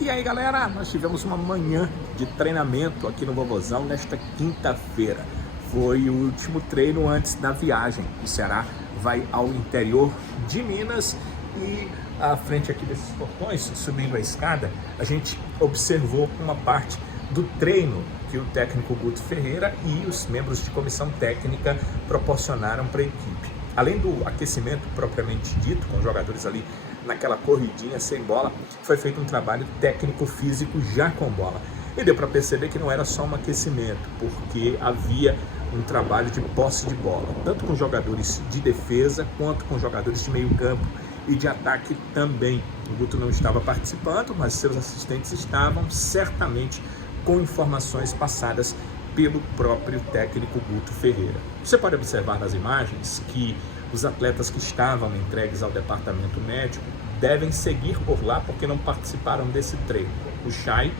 E aí galera, nós tivemos uma manhã de treinamento aqui no Vovozão nesta quinta-feira. Foi o último treino antes da viagem. O Ceará vai ao interior de Minas e à frente aqui desses portões, subindo a escada, a gente observou uma parte do treino que o técnico Guto Ferreira e os membros de comissão técnica proporcionaram para a equipe. Além do aquecimento propriamente dito, com os jogadores ali naquela corridinha sem bola, foi feito um trabalho técnico-físico já com bola. E deu para perceber que não era só um aquecimento, porque havia um trabalho de posse de bola, tanto com jogadores de defesa, quanto com jogadores de meio campo e de ataque também. O Guto não estava participando, mas seus assistentes estavam, certamente com informações passadas pelo próprio técnico Guto Ferreira. Você pode observar nas imagens que os atletas que estavam entregues ao departamento médico devem seguir por lá porque não participaram desse treino. O Chay,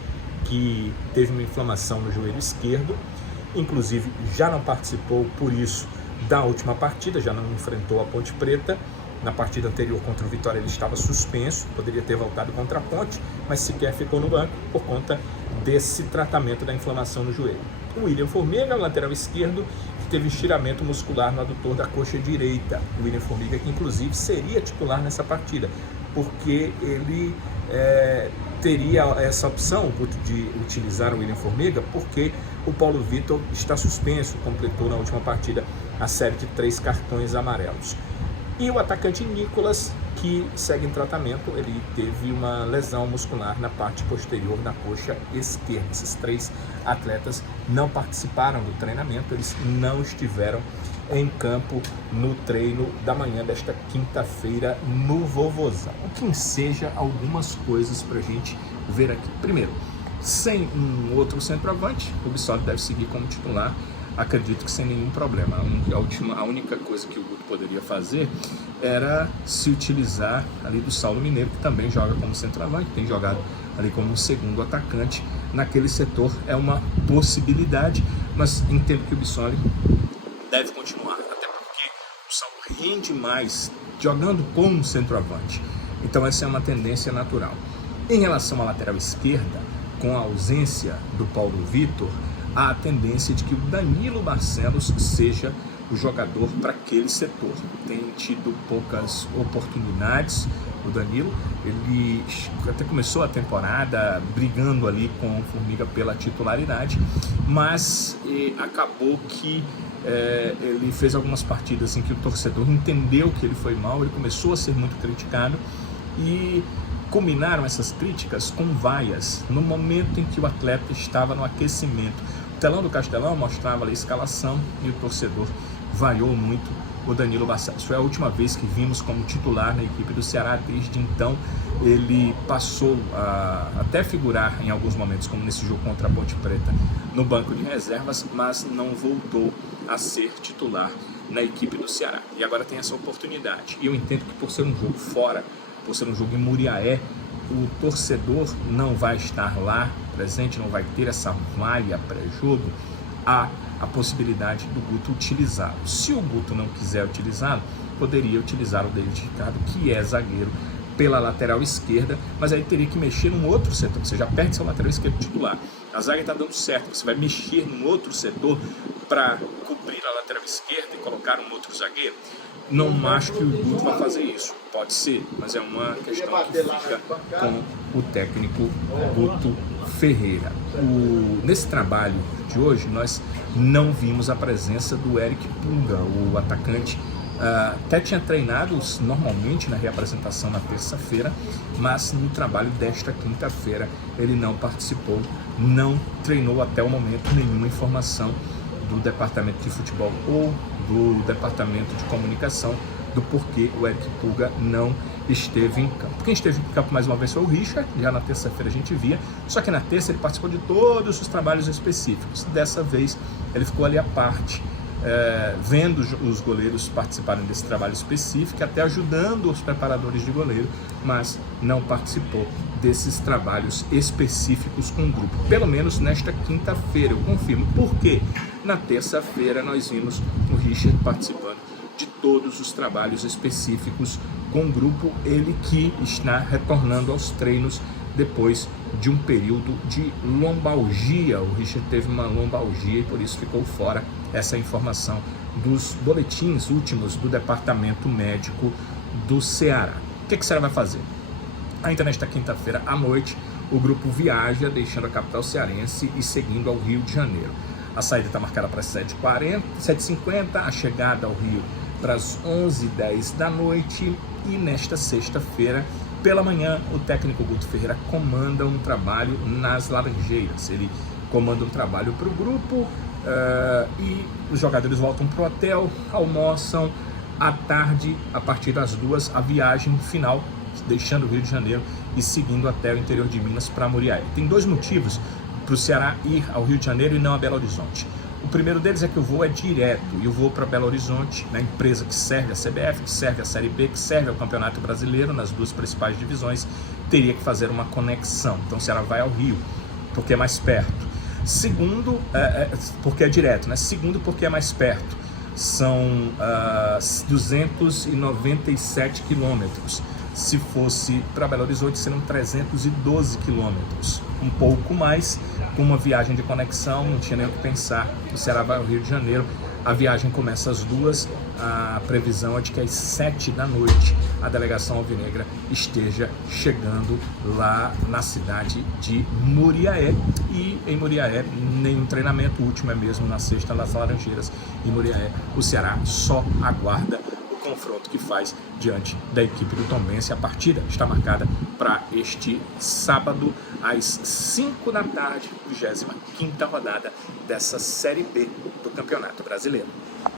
que teve uma inflamação no joelho esquerdo, inclusive já não participou por isso da última partida, já não enfrentou a Ponte Preta. Na partida anterior contra o Vitória ele estava suspenso, poderia ter voltado contra a Ponte, mas sequer ficou no banco por conta desse tratamento da inflamação no joelho. O William Formiga, lateral esquerdo, que teve estiramento muscular no adutor da coxa direita. O William Formiga, que inclusive seria titular nessa partida, porque ele teria essa opção de utilizar o William Formiga, porque o Paulo Vitor está suspenso, completou na última partida a série de 3 cartões amarelos. E o atacante Nicolas, que segue em tratamento, ele teve uma lesão muscular na parte posterior da coxa esquerda. Esses 3 atletas não participaram do treinamento, eles não estiveram em campo no treino da manhã desta quinta-feira no Vovozão. O que enseja algumas coisas para a gente ver aqui. Primeiro, sem um outro centroavante, o Bissoli deve seguir como titular. Acredito que sem nenhum problema. A única coisa que o Guto poderia fazer era se utilizar ali do Saulo Mineiro, que também joga como centroavante, tem jogado ali como um segundo atacante naquele setor. É uma possibilidade, mas entendo que o Bissoli deve continuar, até porque o Saulo rende mais jogando como centroavante. Então essa é uma tendência natural. Em relação à lateral esquerda, com a ausência do Paulo Vitor, há a tendência de que o Danilo Barcelos seja o jogador para aquele setor. Tem tido poucas oportunidades. O Danilo, ele até começou a temporada brigando ali com o Formiga pela titularidade, mas acabou que ele fez algumas partidas em que o torcedor entendeu que ele foi mal, ele começou a ser muito criticado e culminaram essas críticas com vaias no momento em que o atleta estava no aquecimento. O telão do Castelão mostrava a escalação e o torcedor vaiou muito o Danilo Barcelos. Foi a última vez que vimos como titular na equipe do Ceará. Desde então ele passou a até figurar em alguns momentos, como nesse jogo contra a Ponte Preta, no banco de reservas, mas não voltou a ser titular na equipe do Ceará. E agora tem essa oportunidade. E eu entendo que por ser um jogo fora, por ser um jogo em Muriaé, o torcedor não vai estar lá presente, não vai ter essa vaia pré-jogo, há a possibilidade do Guto utilizá-lo. Se o Guto não quiser utilizá-lo, poderia utilizar o David Ricardo, que é zagueiro, pela lateral esquerda, mas aí teria que mexer num outro setor. Você já perde seu lateral esquerdo titular, a zaga está dando certo, você vai mexer num outro setor para cobrir a lateral esquerda e colocar um outro zagueiro? Não acho que o Guto vai fazer isso. Pode ser, mas é uma questão que fica com o técnico Guto Ferreira. Nesse trabalho de hoje, nós não vimos a presença do Eric Puga, o atacante. Até tinha treinado normalmente na reapresentação na terça-feira, mas no trabalho desta quinta-feira ele não participou, não treinou até o momento. Nenhuma informação do departamento de futebol ou do departamento de comunicação do porquê o Eric Puga não esteve em campo. Quem esteve em campo mais uma vez foi o Richard, já na terça-feira a gente via, só que na terça ele participou de todos os trabalhos específicos. Dessa vez ele ficou ali à parte, vendo os goleiros participarem desse trabalho específico, até ajudando os preparadores de goleiro, mas não participou desses trabalhos específicos com o grupo, pelo menos nesta quinta-feira. Eu confirmo, porque na terça-feira nós vimos o Richard participando de todos os trabalhos específicos com o grupo, ele que está retornando aos treinos depois de um período de lombalgia. O Richard teve uma lombalgia e por isso ficou fora. Essa informação dos boletins últimos do Departamento Médico do Ceará. O que o Ceará vai fazer? Ainda nesta quinta-feira à noite, o grupo viaja, deixando a capital cearense e seguindo ao Rio de Janeiro. A saída está marcada para as 7h50, a chegada ao Rio para as 11h10 da noite. E nesta sexta-feira, pela manhã, o técnico Guto Ferreira comanda um trabalho nas Laranjeiras. Ele comanda um trabalho para o grupo e os jogadores voltam para o hotel, almoçam. À tarde, a partir das 2h, a viagem final, deixando o Rio de Janeiro e seguindo até o interior de Minas para Muriaé. Tem 2 motivos para o Ceará ir ao Rio de Janeiro e não a Belo Horizonte. O primeiro deles é que o voo é direto, e o voo para Belo Horizonte, na empresa que serve a CBF, que serve a Série B, que serve ao Campeonato Brasileiro, nas 2 principais divisões, teria que fazer uma conexão. Então o Ceará vai ao Rio, porque é mais perto. Segundo, porque é direto, né? Segundo, porque é mais perto. São 297 quilômetros. Se fosse para Belo Horizonte, seriam 312 quilômetros. Um pouco mais, com uma viagem de conexão, não tinha nem o que pensar. O Ceará vai ao Rio de Janeiro, a viagem começa às 2h, a previsão é de que às 7h da noite a delegação alvinegra esteja chegando lá na cidade de Muriaé. E em Muriaé, nenhum treinamento, o último é mesmo na sexta nas Laranjeiras. Em Muriaé, o Ceará só aguarda confronto que faz diante da equipe do Tombense. A partida está marcada para este sábado às 5 da tarde, 25ª rodada dessa Série B do Campeonato Brasileiro.